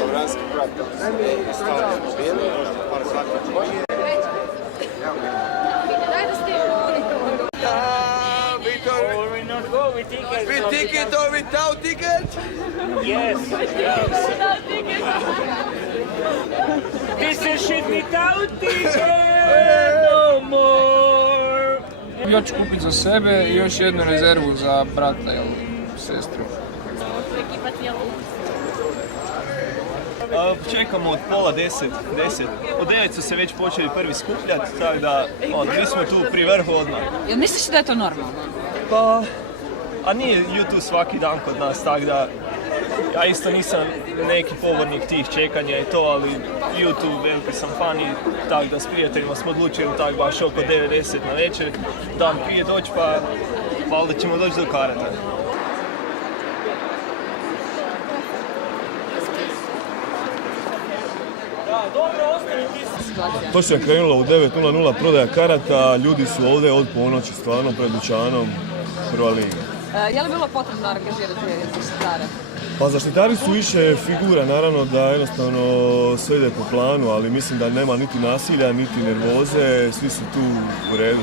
Lovranski brat, stavljamo bijeli, par slatko koji je. Daj da snimamo monitoru. With ticket or without ticket? Yes. This is shit without ticket. No more. Ja ću kupiti za sebe i još jednu rezervu za brata ili sestru. Čekamo od pola 10. Od 9 su se već počeli prvi skupljati, tako da mi smo tu pri vrhu odmah. Jel misliš da je to normalno? Pa, a nije YouTube svaki dan kod nas, tako da ja isto nisam neki pobornik tih čekanja i to, ali YouTube veliki sam fan i tako da s prijateljima smo odlučili tako baš oko 9-10 na večer, dan prije doći pa valjda ćemo doći do karata. Točno je krenulo u 9:00 prodaja karata, ljudi su ovdje od ponoći stvarno pred dućanom, prva liga. Je li bilo potrebno angažirati zaštitare? Pa zaštitari su više figura, naravno da jednostavno sve ide po planu, ali mislim da nema niti nasilja, niti nervoze, svi su tu u redu.